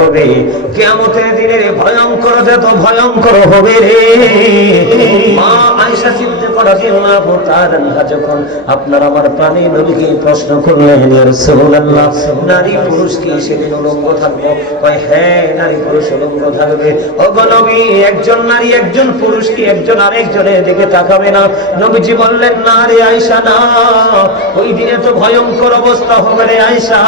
হবে। কেমতের দিনের ভয়ঙ্কর যত ভয়ঙ্কর হবে রে। মা আয়সা চিন্তা করা যে যখন আপনার আমার প্রাণী নবীকে প্রশ্ন করলেন নারী পুরুষ কি সেদিন উলঙ্গ থাকব? কয় হ্যাঁ নারী পুরুষ উলঙ্গ থাকবে। ওগো একজন নারী, একজন পুরুষ কি একজন আরেকজনের দিকে তাকাবে না? নবীজি বললেন, না রে আয়সা না। ওই দিনে তো ভয়ঙ্কর অবস্থা হবে রে আয়সা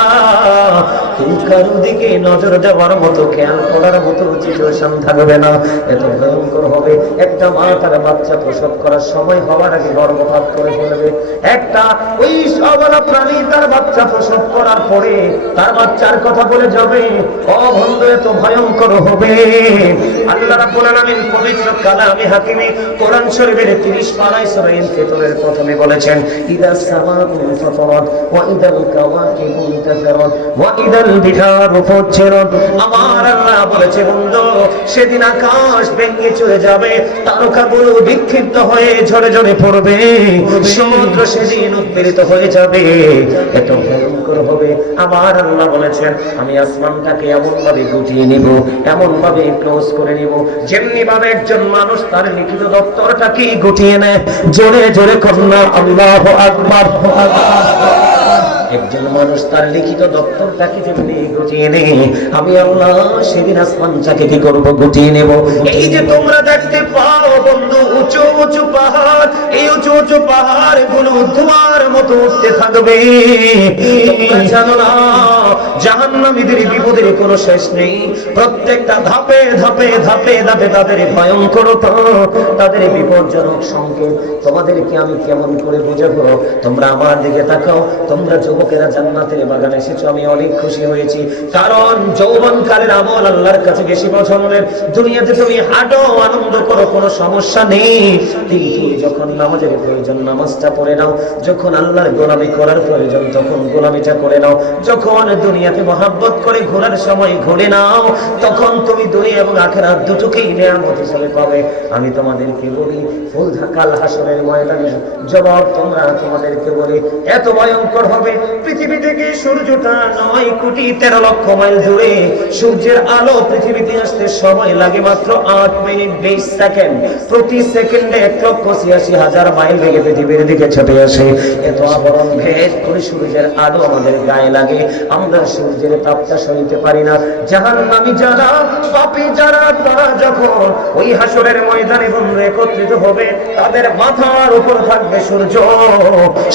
কেউ কারোর দিকে নজর দেওয়ার মতো খেয়াল করার মতো সিচুয়েশন থাকবে না। এত ভয়ঙ্কর হবে। একটা মা তার বাচ্চা প্রসব করার সময় হওয়ার আগে গর্ভপাত করে ফেলবে। একটা ওই সবলা প্রাণী তার বাচ্চা প্রসব করার পরে তার বাচ্চার কথা বলে যাবে। অবন্ধ এত ভয়ঙ্কর হবে। আল্লাহ রাব্বুল আলামিন পবিত্র কালামে হাকিমে কোরআন শরীফের 30 পারায় সূরা ইনফিতরের প্রথমে বলেছেন, ইদা সামাউ ফাতারাত ওয়া ইদাল কাওয়াকিবু ইনতাসারাত ওয়া ইদাল বিহারু ফুজ্জিরাত আমার আল্লাহ বলেছে, বন্ধু, সেদিন আকাশ ভেঙে চলে যাবে তারকাগুলো বিক্ষিপ্ত হয়ে ঝরে ঝরে পড়বে, সমুদ্র সেদিন উৎপীড়িত হয়ে যাবে। এত আমার আল্লাহ বলেছেন, আমি আসমানটাকে এমন ভাবে গুটিয়ে নিব এমন ভাবে ক্লোজ করে নিব যেমনি ভাবে একজন মানুষ তার লিখিত দপ্তরটাকে গুটিয়ে নেয়। জোরে জোরে কন্যা আল্লাহ আকবার। একজন মানুষ তার লিখিত দপ্তরটাকে যেমনি গুটিয়ে নে, আমি আল্লাহ সেদিন আসমানটাকে কি করব গুটিয়ে নেব। এই যে তোমরা দেখতে পাও বন্ধু, উঁচু উঁচু পাহাড়, এই উঁচু উঁচু পাহাড়গুলো ধোঁয়ার মতো উঠতে থাকবে। তোমরা জানো না জাহান্নামীদের বিপদের কোনো শেষ নেই। প্রত্যেকটা ধাপে ধাপে ধাপে ধাপে তাদের ভয়ঙ্করতা তাদের বিপজ্জনক সংকেত। তোমাদেরকে আমি কেমন করে বুঝাবো? তোমরা আমার দিকে তাকাও। তোমরা যুবকেরা জান্নাতের বাগানে এসেছ, আমি অনেক খুশি হয়েছি। কারণ যৌবনকালের আমল আল্লাহর কাছে বেশি পছন্দের। দুনিয়াতে তুমি হাঁটো, আনন্দ করো, কোনো সমস্যা নেই। কিন্তু যখন নামাজের প্রয়োজন, নামাজটা পড়ে নাও। যখন আল্লাহর গোলামি করার প্রয়োজন, তখন গোলামিটা করে নাও। যখন দুনিয়াতে মহাব্বত করে ঘোরার সময় ঘুরে নাও, তখন তুমি দুনিয়া এবং আখেরাত দুটোকেই নিয়ামত হিসেবে পাবে। আমি তোমাদেরকে বলি, ফুল ঢাকাল হাসনের ময়দানে জবাব তোমরা তোমাদেরকে বলি, এত ভয়ঙ্কর হবে, পৃথিবী থেকে সূর্যটা নয় কোটি তেরো লক্ষ মাইল দূরে। সূর্যের আলো পৃথিবীতে আসতে সময় লাগে মাত্র আট মিনিট বিশ সেকেন্ড। প্রতি সেকেন্ডে এক লক্ষ ছিয়াশি হাজার মাইল বেগে পৃথিবীর দিকে ছুটে আসে। এত আবরণ ভেদ করে সূর্যের আলো আমাদের গায়ে লাগে। সূর্যের তাপটা সইতে পারি না। জাহান নামি যারা, পাপি যারা যখন ওই হাসরের ময়দানে বন্ধু একত্রিত হবে, তাদের মাথার উপর থাকবে সূর্য।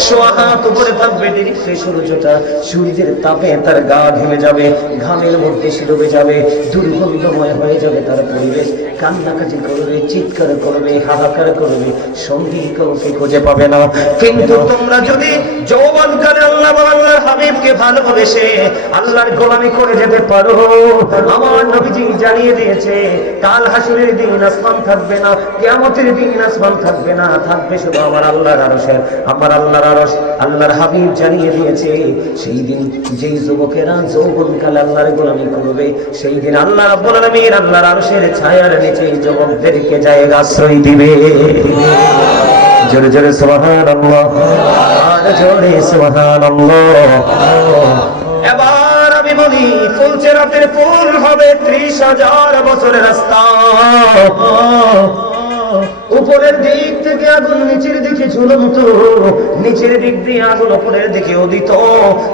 সোয়া হাত উপরে থাকবে ডিরেক্টলি সূর্যটা। সূর্যের তাপে তার গা ঘেমে যাবে, ঘামের মধ্যে সে যাবে, দুর্গন্ধময় হয়ে যাবে তার পরিবেশ। কান্নাকাটি করবে, চিৎকার করবে, হাহাকার করবে, সঙ্গী কাউকে খুঁজে পাবে না। কিন্তু তোমরা যদি যৌবনকালে আল্লাহ বা আল্লাহর হাবিবকে ভালোবেসে আল্লাহর গোলামি করে যেতে পারো। আমার নবীজি জানিয়ে দিয়েছে, কাল হাসুরের দিন আসমান থাকবে না, কিয়ামতের দিন আসমান থাকবে না, থাকবে শুধু আমার আল্লাহর আরশের। আমার আল্লাহর আরশ, আল্লাহর হাবিব জানিয়ে দিয়েছে, সেই দিন যেই যুবকেরা যৌবনকালে আল্লাহর গোলামি করবে, সেই দিন আল্লাহ রাব্বুল আলামিন আল্লাহর আরশের ছায়ার নিচে যুবকদেরকে জায়গা আশ্রয় দিবে। জোরে জোরে সুবহানাল্লাহ। আর জোরে সুবহানাল্লাহ। এবার বলি ফুলছে রাতের ফুল হবে ত্রিশ হাজার বছরের রাস্তা। উপরের দিক থেকে আগুন, নিচের দিকে ঝুলন্ত। নিচের দিক দিয়ে আগুন উপরের দিকে উদিত।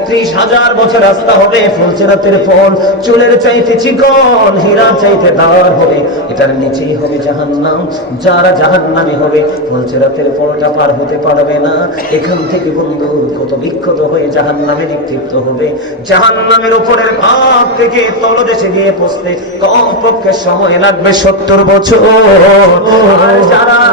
ত্রিশ হাজার বছর রাস্তা হবে, ফুলছে রাতের ফল। চুলের চাইতে চিকন হীরা চাইতে দার হবে। এটার নিচেই হবে জাহান্নাম, যারা জাহান্নামে হবে, ফুলছে রাতের ফলটা পার হতে পারবে না। এখান থেকে বন্ধু, কত বিক্ষত হয়ে জাহান্নামে নিক্ষিপ্ত হবে। জাহান্নামের উপরের ভাগ থেকে তলদেশে গিয়ে পৌঁছতে কমপক্ষে সময় লাগবে সত্তর বছর। যারা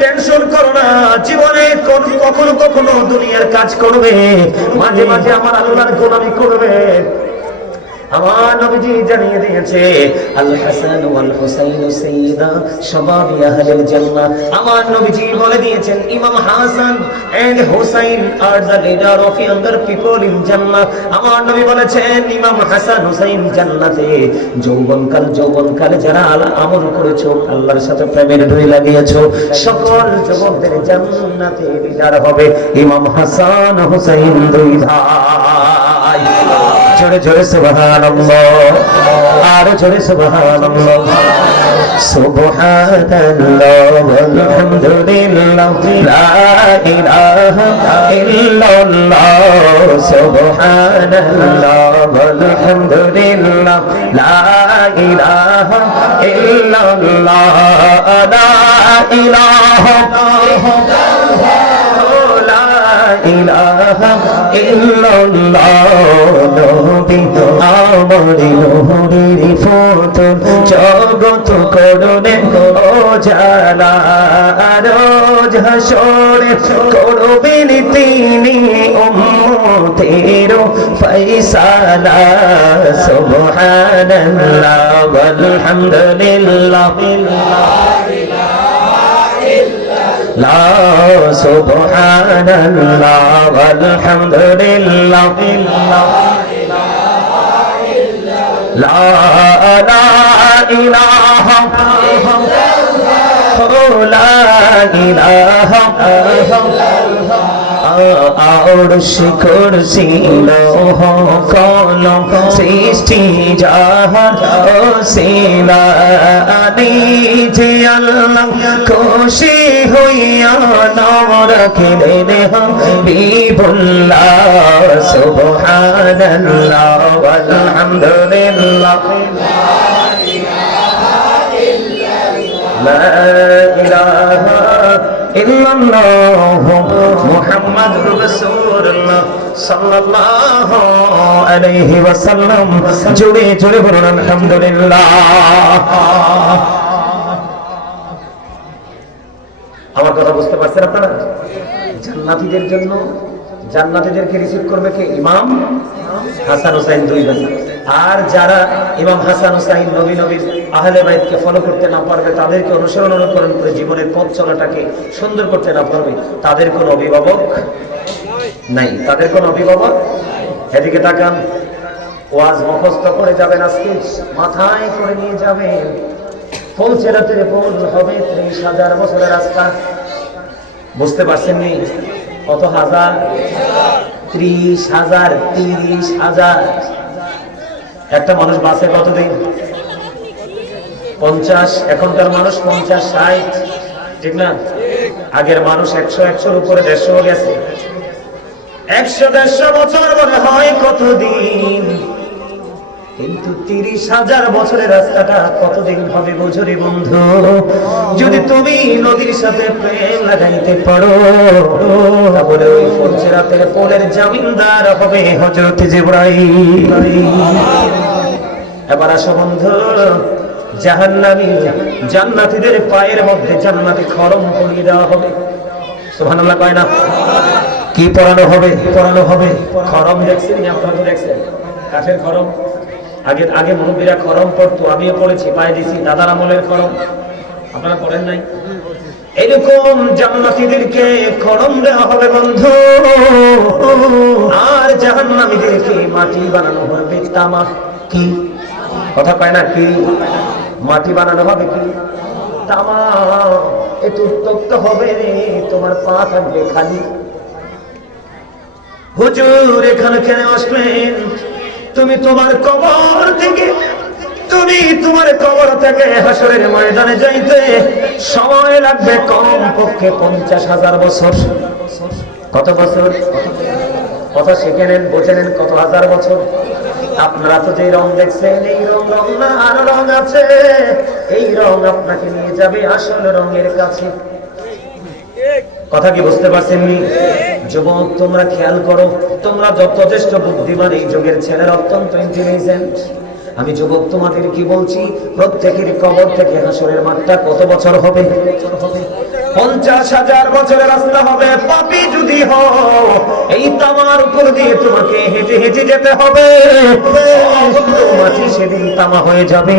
টেনশন করো না। জীবনে কখনো কখনো দুনিয়ার কাজ করবে। মাঝে মাঝে আমার আল্লাহর গোলামি করবে। আমার নবীজি জানিয়ে দিয়েছে, আল হাসান ওয়াল হুসাইন সাইয়্যিদা শাবাবি আহলিল জান্নাহ। আমার নবীজি বলে দিয়েছেন, Imam Hasan and Husain are the leader of younger people in Jannah. আমার নবী বলেছেন, ইমাম হাসান হুসাইন জান্নাতে যৌবনকাল, যৌবনকালে যারা আমল করেছ, আল্লাহর সাথে প্রেমের ডুই লাগিয়েছো, সকল যুবকদের জান্নাতে লিডার হবে ইমাম হাসান হুসাইন দুই ভাই। জোরে জোরে সুবহানাল্লাহ। আর জোরে সুবহানাল্লাহ। সুবহানাল্লাহ, আলহামদুলিল্লাহ, লা ইলাহা ইল্লাল্লাহ। সুবহানাল্লাহ, আলহামদুলিল্লাহ, লা ইলাহা ইল্লাল্লাহ। লা আমার নূরের ফোটন জগত করুণে ও জালা রোজ হাসরে করবেন তিনি উম্মতের ফয়সালা সুবহানাল্লাহ ওয়ালহামদুলিল্লাহ لا سبحان الله والحمد لله لا لا إله لا إله আরশ কুরসি লোহ কলম সৃষ্টি জাহান ও সিলানি যে আল্লাহ খুশি হইয়া নাম রাখিলেন হাবিবুল্লাহ সুবহানাল্লাহ আলহামদুলিল্লাহ لا إله ইল্লাল্লাহ মুহাম্মাদুর রাসূলুল্লাহ সাল্লাল্লাহু আলাইহি ওয়াসাল্লাম। জুড়ে জুড়ে বলুন, আলহামদুলিল্লাহ। আমার কথা বুঝতে পারছেন আপনারা? জান্নাতীদের জন্য জান্নাতীদেরকে রিসিভ করবে কে? ইমাম? হাসান আর যারা ইমাম হাসান হুসাইন নবী নবীর আহলে বাইতকে ফলো করতে না পারবে, তাদেরকে অনুসরণ অনুকরণ করে জীবনের পথ চলাটাকে সুন্দর করতে না পারবে, তাদের কোনো অভিভাবক নাই। তাদের কোনো অভিভাবক? এদিকে তাকান। ওয়াজ মুখস্থ করে যাবেন আজকে। মাথায় করে নিয়ে যাবেন। পৌঁছে রাতে হবে ত্রিশ হাজার বছরের রাস্তা। বুঝতে পারছেন নি? কত হাজার? ত্রিশ হাজার, তিরিশ হাজার। একটা মানুষ বাসে কতদিন? পঞ্চাশ, এখনকার মানুষ পঞ্চাশ, ষাট। ঠিক না? আগের মানুষ একশো, একশোর উপরে দেড়শো গেছে। একশো, দেড়শো বছর মনে হয় কতদিন? তিরিশ হাজার বছরের রাস্তাটা কতদিন হবে বুঝরি বন্ধু? যদি তুমি নদীর সাথে প্রেম লাগাইতে পারো, তাহলে ওই ফলচেরাতের পোলের জামিনদার হবে হজরত জিব্রাইল। এবার আসো বন্ধু, জাহান্নামী জান্নাতীদের পায়ের মধ্যে জান্নাতি খরম পরিয়ে দেওয়া হবে। সুবহানাল্লাহ কয় না? কি পড়ানো হবে? পড়ানো হবে। খরম দেখছেন আপনারা তো দেখছেন? কাঠের খরম। আগে আগে মুরব্বীরা খরম পড়তো, আমিও পড়েছি, পায়ে দিছি, দাদার আমলের খরম আপনারা পড়েন নাই? এরকম জান্নাতীদেরকে খরম দেওয়া হবে, বন্ধু। আর জাহান্নামীদেরকে মাটি বানানো হবে, তামা কি? কথা পায় না কি? মাটি বানানো হবে কি? তামা একটু উত্তপ্ত হবে রে, তোমার পা থাকবে খালি। হুজুর, এখানে কেন আসলেন তুমি তোমার কবর থেকে, তুমি তোমার কবর থেকে হাসরের ময়দানে যাইতে সময় লাগবে কম পক্ষে পঞ্চাশ হাজার বছর। কত বছর? কথা শিখে নেন বোঝে নেন কত হাজার বছর? আপনারা তো যে রং দেখছেন, এই রং রং না আরও রং আছে। এই রং আপনাকে নিয়ে যাবে আসল রঙের কাছে। কথা কি বুঝতে পারছেন যুবক, তোমরা খেয়াল করো, তোমরা যথেষ্ট বুদ্ধিমান এই যুগের ছেলের অত্যন্ত ইন্টেলিজেন্ট আমি যুবক, তোমাদের কি বলছি? প্রত্যেকের কবর থেকে হাসরের মাঠটা কত বছর হবে? পঞ্চাশ হাজার বছরের রাস্তা হবে। পাপি যদি হও, এই তামার উপর দিয়ে তোমাকে হেঁটে হেঁটে যেতে হবে। সেদিন তামা হয়ে যাবে।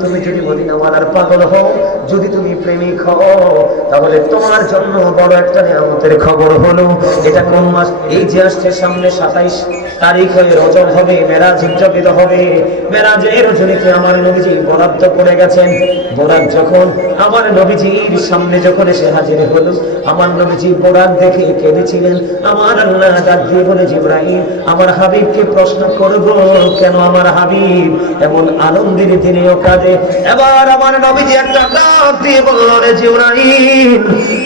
তুমি যদি মদিনাওয়ালার পাগল হও, যদি তুমি প্রেমিক হও, তাহলে তোমার জন্য বড় একটা নিয়ামতের খবর হলো। এটা কোন মাস? এই যে আসছে সামনে সাতাইশ তারিখ হয়ে রজব হবে, মেরাজ উদযাপিত হবে। মেরাজের রজনীতে আমার নবীজি বরাদ্দ করে গেছেন। বরাদ যখন আমার নবীজির সামনে যখন এসে হাজির হলো, আমার নবীজি বরাদ দেখে কেঁদেছিলেন। আমার আল্লাহ ডাক দিয়ে বলে জিব্রাহিম আমার হাবিবকে প্রশ্ন করব, কেন আমার হাবিব? এমন আনন্দের দিনেও কাঁদে। এবার আমার নবীজি একটা ডাক দিয়ে বলল, রে জিব্রাহিম,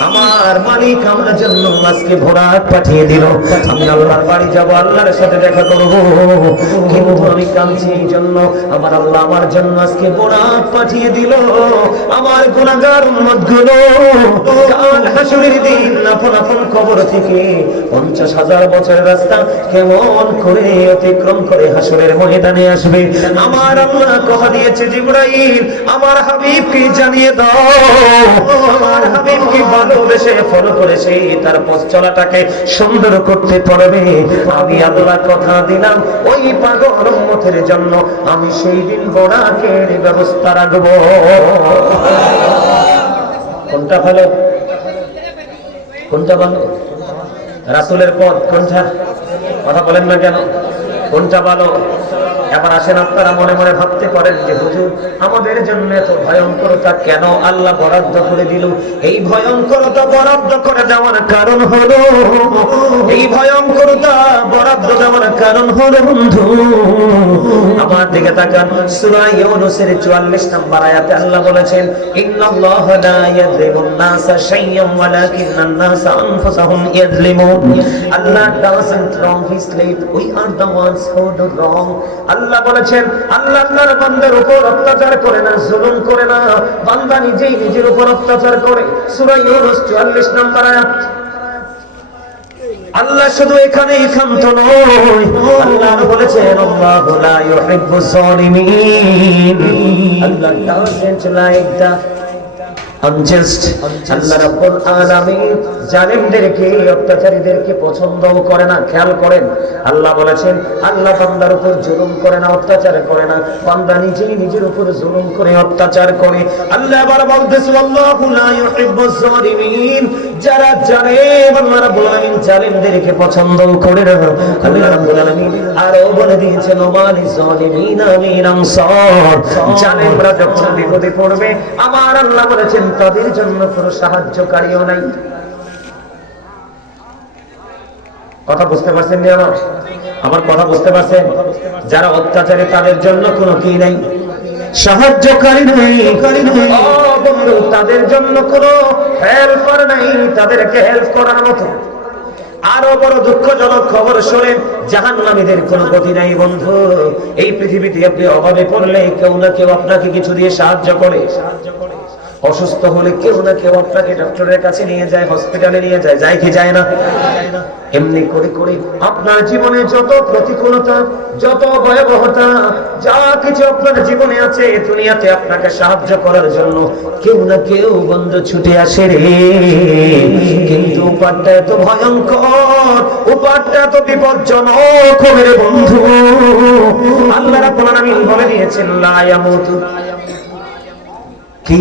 আমার মালিক আমার জন্য আজকে ভোরাট পাঠিয়ে দিল। আমি আল্লাহর বাড়ি যাব, আল্লাহর সাথে দেখা করব। কিন্তু আমি কাঁদছি এই জন্য। আমার আল্লাহ আমার জন্য আজকে ভোরাট পাঠিয়ে দিল। আমার গুণাগার উম্মতগুলো কাল হাসুরের দিন আপন আপন কবর থেকে পঞ্চাশ হাজার বছরের রাস্তা কেমন করে অতিক্রম করে হাসুরের ময়দানে আসবে? আমার আল্লাহ কথা দিয়েছে জিব্রাইল, আমার হাবিবকে জানিয়ে দাও। আমার হাবিবকে ভালোবেসে ফলো করে সেই তার পথ চলাটাকে সুন্দর করতে পারবে। আমি আল্লাহ কথা দিলাম, ওই পাগল উম্মতের জন্য আমি সেই দিন বোরাকের ব্যবস্থা রাখব। কোনটা ভালো? কোনটা ভালো? রাসুলের পথ কোনটা? কথা বলেন না কেন? কোনটা ভালো? এবার আসেন আপনারা মনে মনে ভাবতে পারেন যে, হুজুর, আমাদের জন্য এত ভয়ঙ্করতা কেন আল্লাহ বরাদ্দ করে দিল? এই ভয়ঙ্করতা বরাদ্দ করে দেওয়ার কারণ হলো, এই ভয়ঙ্করতা বরাদ্দ দেওয়ার কারণ হলো, বন্ধু, আমার দিকে তাকান। সূরা ইউনূসের 44 নম্বর আয়াতে আল্লাহ বলেছেন, ইন্নাল্লাহ লা ইয়াযলিমুন ওয়ালাকিন্নান আনফুসাহুম ইয়াযলিমুন আল্লাহ his slave we are the ones who do wrong আল্লাহ বলেছেন, আল্লাহ আল্লাহর বান্দার উপর অত্যাচার করে না, জুলুম করে না। বান্দা নিজেই নিজের উপর অত্যাচার করে। সুরা ইউনুস 44 নম্বর আয়াত। আল্লাহ শুধু এখানে ক্ষান্ত নয়, আল্লাহ বলেছেন, আল্লাহু লা ইউহিব্বুজ জালিমিন। Allah doesn't like the unjust আল্লাহ রাব্বুল আলামিন জালিমদেরকে অত্যাচারীদেরকে পছন্দও করে না খেয়াল করেন। আল্লাহ বলেছেন আল্লাহ বান্দার উপর জুলুম করে না অত্যাচার করে না। বান্দা নিজেই নিজের উপর জুলুম করে অত্যাচার করে। আল্লাহ আবার বলতেছে আল্লাহু লা ইউহিব্বুজ জালিমিন যারা জালিম আল্লাহ রাব্বুল আলামিন জালিমদেরকে পছন্দ করে না। আল্লাহ রাব্বুল আলামিন আরও বলে দিয়েছেন ওমালি জালিমিনা আনসার। জালিমরা যখন বিপদে পড়বে আমার আল্লাহ বলেছেন তাদের জন্য কোনো সাহায্যকারীও নাই। কথা বুঝতে পারছেন নি আমার? আমার কথা বুঝতে পারছেন? যারা অত্যাচারে তাদের জন্য কোনো কি নাই? সাহায্যকারী নেই তাদের জন্য হেল্পার নাই, তাদেরকে হেল্প করার মতো। আরও বড় দুঃখজনক খবর শোনেন জাহান নামীদের কোনো গতি নাই বন্ধু। এই পৃথিবীতে আপনি অভাবে পড়লে কেউ না কেউ আপনাকে কিছু দিয়ে সাহায্য করে। অসুস্থ হলে কেউ না কেউ আপনাকে ডক্টরের কাছে নিয়ে যায় হসপিটালে নিয়ে যায় যায় কি যায় না? এমনি করে করে আপনার জীবনে যত প্রতিকূলতা, যত ভয়াবহতা, যা কিছু আপনার জীবনে আছে দুনিয়াতে আপনাকে সাহায্য করার জন্য কেউ না কেউ বন্ধু ছুটে আসে রে। কিন্তু উপারটা এত ভয়ঙ্কর, উপারটা এত বিপজ্জনক বন্ধু। আল্লাহ রাব্বুল আলামিন বলে দিয়েছেন কি?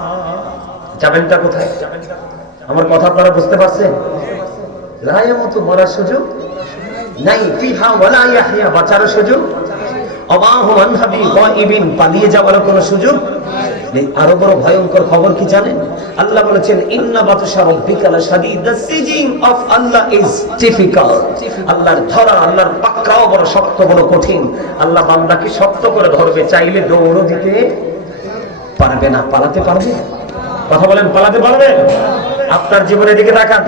যাবেনটা কোথায়? আমার কথা আপনারা বুঝতে পারছেন? মতো মরার সুযোগ নাই, ফিহা ওয়ালা ইয়াহইয়া বাঁচার সুযোগ। পালিয়ে যাওয়ার কোনো সুযোগ নেই। আরও বড় ভয়ঙ্কর খবর কি জানেন? আল্লাহ বলেছেন, ইন্না বাতশা the seizing of Allah is difficult. আল্লাহর ধরা, আল্লাহর পাক্কাও বড় শক্ত, বড় কঠিন। আল্লাহ বান্দাকে শক্ত করে ধরবে, চাইলে দৌড় দিতে পারবে না, পালাতে পারবে কথা বলেন, পালাতে পারবে? আপনার জীবনের দিকে তাকান।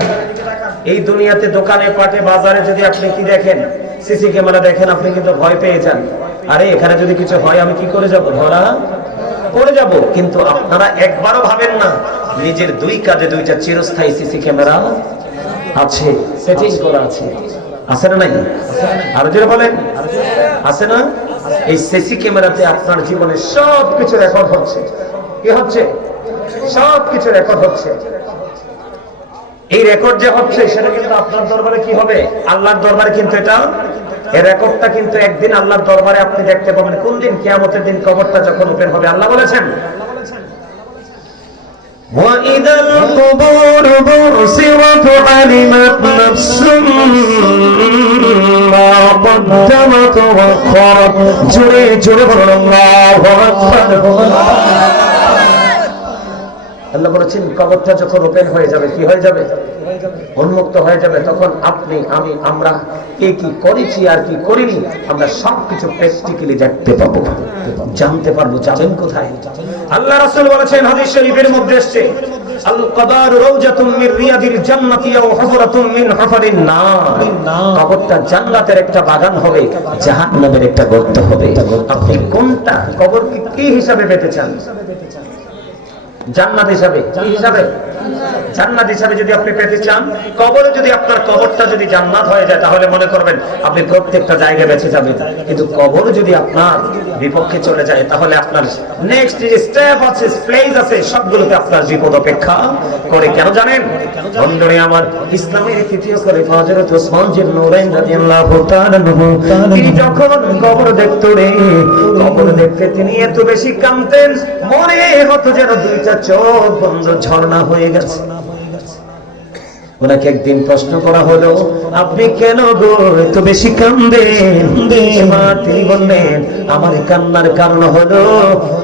এই দুনিয়াতে দোকানে, পাটে, বাজারে যদি আপনি কি দেখেন, সিসি ক্যামেরা দেখেন, আপনি কিন্তু ভয় পেয়ে যান। আরে, এখানে যদি কিছু হয়, আমি কি করে যাব? ধরা পড়ে যাব। কিন্তু আপনারা একবারও ভাবেন না, নিজের দুই কাজে দুইটা চিরস্থায়ী সিসি ক্যামেরা আছে, সেটিং করা আছে। আছে না নাই? আরও যেটা বলেন। আছে না? এই সিসি ক্যামেরাতে আপনার জীবনের সব কিছু রেকর্ড হচ্ছে। কি হচ্ছে? সব কিছু রেকর্ড হচ্ছে এই রেকর্ড যে হচ্ছে সেটা কিন্তু আপনার দরবারে কি হবে আল্লাহর দরবারে কিন্তু এটা এই রেকর্ডটা কিন্তু একদিন আল্লাহর দরবারে আপনি দেখতে পাবেন কোন দিন কিয়ামতের দিন কবরটা যখন ওপেন হবে আল্লাহ বলেছেন وإذا القبور بعثرت علمت نفس ما قدمت وأخرت জোরে জোরে বলুন আল্লাহু আকবার আল্লাহ বলেছেন, কবরটা যখন ওপেন হয়ে যাবে, কি হয়ে যাবে? উন্মুক্ত হয়ে যাবে। তখন আপনি, আমি, আমরা কে কি করেছি আর কি করিনি, আমরা সবকিছু প্র্যাকটিক্যালি দেখতে পাবো জানতে পারব যাবেন কোথায়? আল্লাহ রাসূল বলেছেন, হাদিস শরীফের মধ্যে এসেছে আপনি কোনটা? কবরকে কি হিসাবে পেতে চান? জান্নাত হিসাবে কি হিসাবে। জান্নাত হিসাবে যদি আপনি পেতে চান, কবরে যদি আপনার কবরটা যদি জান্নাত হয়ে যায়, তাহলে মনে করবেন আপনি প্রত্যেকটা জায়গায় বেঁচে যাবেন। কিন্তু কবর যদি আপনার বিপক্ষে চলে যায়, তাহলে আপনার নেক্সট যে স্টেপ আছে প্লেস আছে, সবগুলোতে আপনার বিপদ অপেক্ষা করে। কেন জানেন? বন্ধুরে, আমার ইসলামের তৃতীয় খলিফা হযরত ওসমান জিন নূরাইন রাদিয়াল্লাহু তাআলা তিনি যখন কবর দেখতো রে, কবর দেখতে তিনি এত বেশি কাঁদতেন, মনে হতো যেন দুইটা চোখ বন্ধ ঝর্ণা হয়ে গেছে। ওনাকে একদিন প্রশ্ন করা হলো, আপনি কেন গো এত বেশি কান্দেন? আমার কান্নার কারণ হলো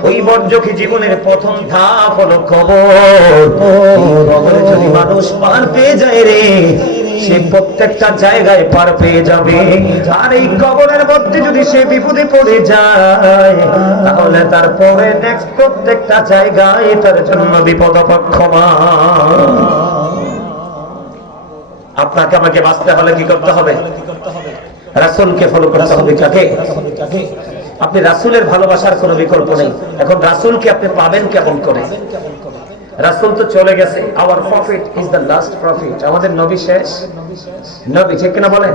ওই বর্জকি জীবনের প্রথম ধাপ হলো খবর যদি মানুষ পার পেয়ে যায় রে, সে প্রত্যেকটা জায়গায় পার পেয়ে যাবে। আর এই কবরের মধ্যে যদি সে বিপদে পড়ে যায়, তাহলে তারপরে নেক্সট প্রত্যেকটা জায়গায় তার জন্য বিপদ অপক্ষমান। আপনাকে আমাকে বাঁচতে হলে কি করতে হবে? রাসুলকে ফলো করতে হবে। কাকে? আপনি রাসুলের ভালোবাসার কোনো বিকল্প নেই। এখন রাসুলকে আপনি পাবেন কেমন করে? রাসুল তো চলে গেছে। Our prophet is the last prophet আমাদের নবী শেষ? নবী ঠিক কিনা বলেন?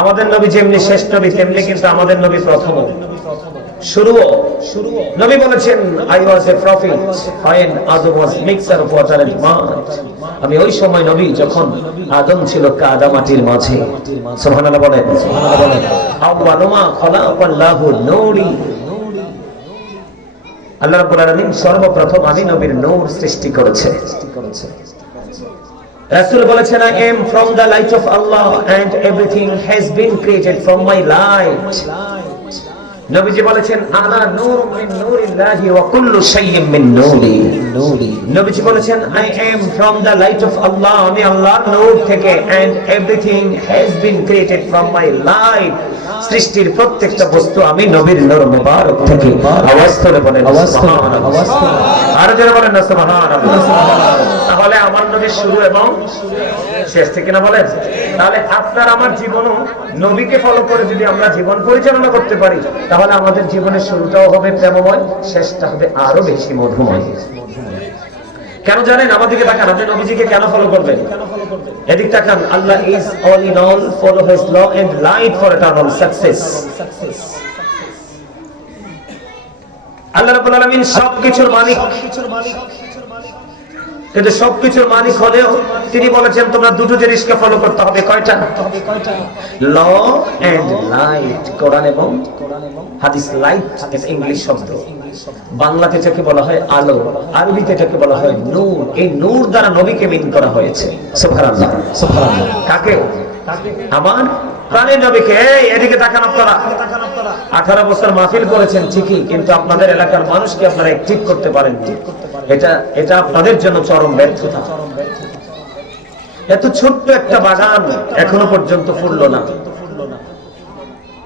আমাদের নবী যেমনি শেষ নবী তেমনি কিন্তু আমাদের নবী প্রথম। আমি ওই সময় নবী যখন আদম ছিল কাদা মাটির মাঝে আল্লাহ সর্বপ্রথম আমি নবীর নূর সৃষ্টি করেছে। বলেছেন আল্লাহ নবীজি বলেছেন আনা নূর মিন নূরিল্লাহি ওয়া কুল্লু শাইইন মিন নূরি। নূরি। নবীজি বলেছেন I am from the light of Allah আমি আল্লাহর নূর থেকে and everything has been created from my light সৃষ্টির প্রত্যেকটা বস্তু আমি নবীর নূর মুবারক থেকে আওয়াজ করে বলেন আওয়াজ আর যারা বলেন না সুবহানাল্লাহ। তাহলে আমার নবীর শুরু এবং শেষ থেকে না বলেন? তাহলে আপনার আমার জীবনও নবীকে ফলো করে যদি আমরা জীবন পরিচালনা করতে পারি, তাহলে আমাদের জীবনের শুরুটাও হবে প্রেমময়, শেষটা হবে আরও বেশি মধুময়। কেন জানেন? আমাদেরকে তাকান, আপনি নবীজিকে কেন ফলো করবেন? এদিক তাকান, Allah is all in all follow his law and light for eternal success আল্লাহ রাব্বুল আলামিন সবকিছুর মালিক। কিন্তু সবকিছুর মালিক হলেও তিনি বলেছেন তোমরা দুটো জিনিসকে ফলো করতে হবে কয়টা? ল এন্ড লাইট কোরআন এবং হাদিস। লাইট এটা ইংলিশ শব্দ। বাংলাতে এটাকে বলা হয় আলো আরবিতে এটাকে বলা হয় নূর। এই নূর দ্বারা নবীকে মিন করা হয়েছে। সুবহানাল্লাহ। সুবহানাল্লাহ। কাকে আমার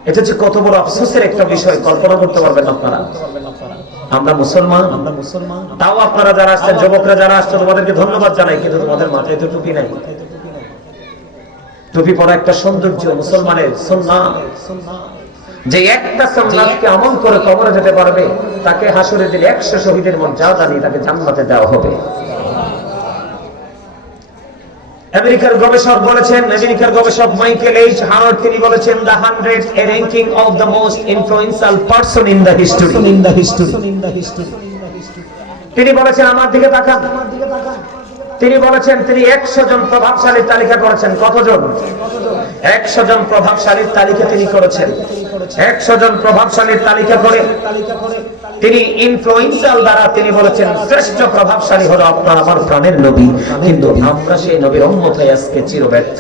এটা কত বড় আফসোসের একটা বিষয়, কল্পনা করতে পারবেন আপনারা। আমরা মুসলমান, তাও আপনারা যারা আসছেন, যুবকরা যারা আসছেন, তোমাদেরকে ধন্যবাদ জানাই, কিন্তু তোমাদের মাথায় তো টুপি নাই। টুপি পরা একটা সৌন্দর্য মুসলমানের সুন্নাহ। যে একটা সুন্নাতকে আমল করে কবরে যেতে পারবে তাকে হাসরে দিলে 100 শহীদের মর্যাদা দিয়ে তাকে জান্নাতে দেওয়া হবে। আমেরিকার গবেষক বলেছেন আমেরিকার গবেষক মাইকেল এইচ হাওয়ার্ড তিনি বলেছেন the hundred a ranking of the most influential person in the history in the history তিনি বলেছেন আমার দিকে তাকান। তিনি বলেছেন, তিনি একশো জন প্রভাবশালীর তালিকা করেছেন। কতজন? একশো জন প্রভাবশালীর তালিকা তিনি করেছেন। একশো জন প্রভাবশালীর তালিকা করে তিনি ইনফ্লুয়েন্সিয়াল দ্বারা তিনি বলেছেন, শ্রেষ্ঠ প্রভাবশালী হলো আপনার, আমার প্রাণের নবী। কিন্তু আমরা সেই নবীর অন্যথায় আজকে চিরব্যর্থ।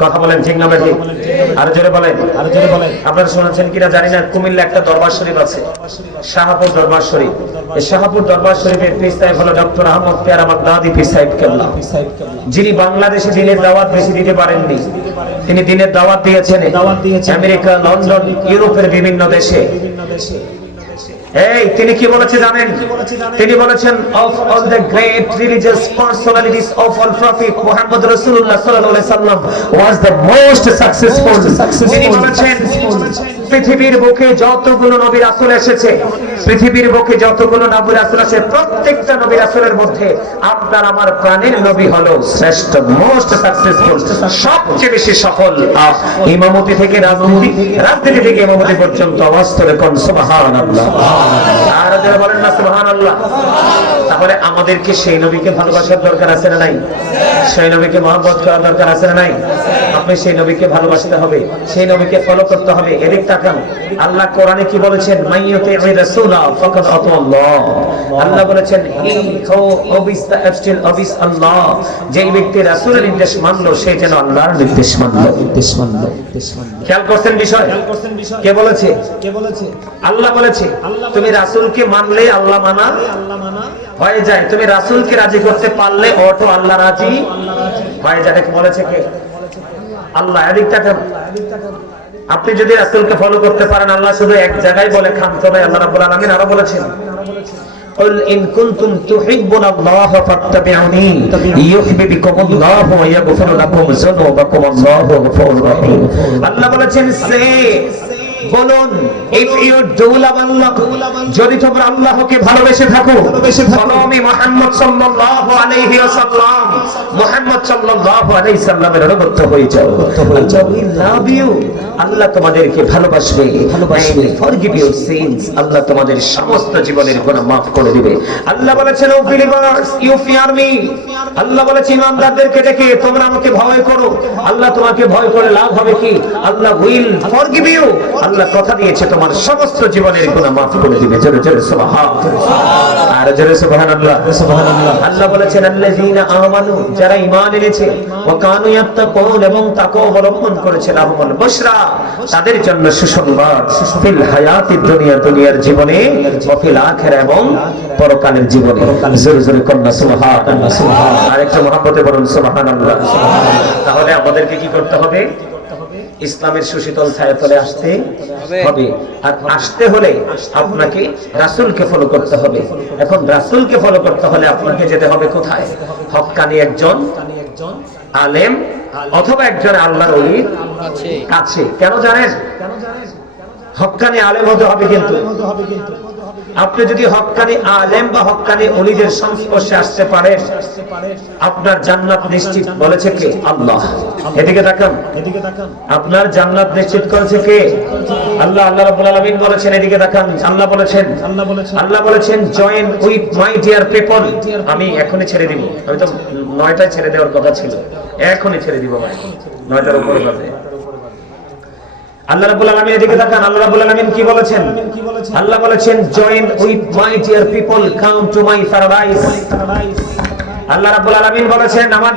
কথা বলেন ঠিক না ঠিক আর জোরে বলেন। আর জোরে বলেন। আপনারা শুনেছেন কিনা জানি না কুমিল্লা একটা দরবার শরীফ আছে। শাহপুর দরবার শরীফ। এই শাহপুর দরবার শরীফের পীর সাহেব হলো ডক্টর আহমদ পেয়ারা মাগদাদি পীর সাহেব কেবলা যিনি বাংলাদেশে দিনের দাওয়াত বেশি দিতে পারেননি। তিনি দিনের দাওয়াত দিয়েছেন। আমেরিকা লন্ডন ইউরোপের বিভিন্ন দেশে। এই তিনি কি বলেছে জানেন? তিনি বলেছেন of all the great religious personalities of all prophet Muhammad রাসূলুল্লাহ সাল্লাল্লাহু আলাইহি সাল্লাম ওয়াজ দ্য মোস্ট সাকসেসফুল তিনি বলেছেন পৃথিবীর বুকে যতগুলো নবী রাসূল এসেছে, পৃথিবীর বুকে যতগুলো নবী রাসূল আছে, প্রত্যেকটা নবী রাসূলের মধ্যে আপনার আমার প্রাণের নবী হলো শ্রেষ্ঠ মোস্ট সাকসেসফুল সবচেয়ে বেশি সফল। ইমামতি থেকে রাজনীতি রাজনীতি থেকে ইমামতি পর্যন্ত অবস্থরে কোন, সুবহানাল্লাহ। আর যারা বলেন না সুবহানাল্লাহ, তাহলে আমাদেরকে সেই নবীকে ভালোবাসার দরকার আছে না নাই? সেই নবীকে মহব্বত করার দরকার আছে না নাই? আপনি সেই নবীকে ভালোবাসতে হবে, সেই নবীকে ফলো করতে হবে, এদিক তাকান আল্লাহ কোরআনে কি বলেছেন? মাইয়তে রাসূলা ফাকাদ আতাল্লাহ আল্লাহ। বলেছেন অবিস আল্লাহ। যেই ব্যক্তি রাসূলের নির্দেশ মানলো সে যেন আল্লাহর নির্দেশ মানলো। নির্দেশ মানলো খেয়াল করছেন বিষয়। কে বলেছে? কে বলেছে? আল্লাহ বলেছে তুমি রাসূলকে মানলে আল্লাহ মানা? হয়ে যায়। তুমি রাসূলকে রাজি করতে পারলে অটো আল্লাহ রাজি? হয়ে যায়। বলেছে কে? আল্লাহ এদিক তাকান আপনি যদি রাসূলকে ফলো করতে পারেন আল্লাহ শুধু এক জায়গায় বলে খান তবে আল্লাহ রাব্বুল আলামিন আরো বলেছেন قل إن كنتم تحبون الله فاتبعوني يحببكم الله ويغفر لكم ذنوبكم الله غفور رحيم আল্লাহ বলেছেন সে বলুন you do love Allah যদি তোমরা আল্লাহকে ভালোবেসে থাকো বলো আমি মুহাম্মদ সাল্লাল্লাহু আলাইহি ওয়াসাল্লাম মুহাম্মদ সাল্লাল্লাহু আলাইহি সাল্লামের অনুগত হয়ে যাও। we love you আল্লাহ তোমাদেরকে ভালোবাসবে। and forgive your sins আল্লাহ তোমাদের সমস্ত জীবনের গুনাহ maaf করে দিবে। আল্লাহ বলেছেন ও believers you fear me আল্লাহ বলেছেন ইমানদারদেরকে ডেকে তোমরা আমাকে ভয় করো। আল্লাহ তোমাকে ভয় করে লাভ হবে কি? আল্লাহ উইল ফরগিভ ইউ আল্লাহ কথা দিয়েছে, তোমার সমস্ত জীবনের গুনাহ maaf করে দিবে। জোরে জোরে আর জোরে সুবহানাল্লাহ সুবহানাল্লাহ আল্লাহ বলেছেন, আল্লাযীনা আমানু, যারা ঈমান এনেছে কানু ইয়াত্তাকুন এবং তাকওয়া অবলম্বন করেছে, লাহুমুল বুশরা, তাদের জন্য সুসংবাদ। ফিল দুনিয়া, দুনিয়ার জীবনে ফিল এবং পরকালের জীবনে। জোরে জোরে আরেকটা মহব্বতে বলুন সুবহানাল্লাহ তাহলে আমাদেরকে কি করতে হবে? ইসলামের সুশীতল ছায়া তলে আসতে হবে। আর আসতে হলে আপনাকে রাসুলকে ফলো করতে হবে। এখন রাসুলকে ফলো করতে হলে আপনাকে যেতে হবে কোথায়? হকানি একজন আলেম অথবা একজন আল্লাহর ওলির কাছে। কেন জানেন? হকানি আলেম হতে হবে কিন্তু। আপনি যদি হক্কানি আলেম বা হক্কানি অলিদের সংস্পর্শে আসতে পারেন, আপনার জান্নাত নিশ্চিত বলেছে কে? আল্লাহ। এদিকে তাকান। এদিকে তাকান আপনার জান্নাত নিশ্চিত করেছে কে? আল্লাহ আল্লাহ রাব্বুল আলামিন বলেছেন, এদিকে তাকান। আল্লাহ বলেছেন আল্লাহ বলেছেন আল্লাহ বলেছেন join with my dear people আমি এখনই ছেড়ে দিব। আমি তো নয়টায় ছেড়ে দেওয়ার কথা ছিল। এখনই ছেড়ে দিব ভাই। নয়টার উপরে বাজে আল্লাহ রাব্বুল আলামিন এদিকে তাকান আল্লাহ রাব্বুল আলামিন কি বলেছেন? আল্লাহ বলেছেন join with my dear people come to my paradise আল্লাহ রাব্বুল আলামিন বলেছেন আমার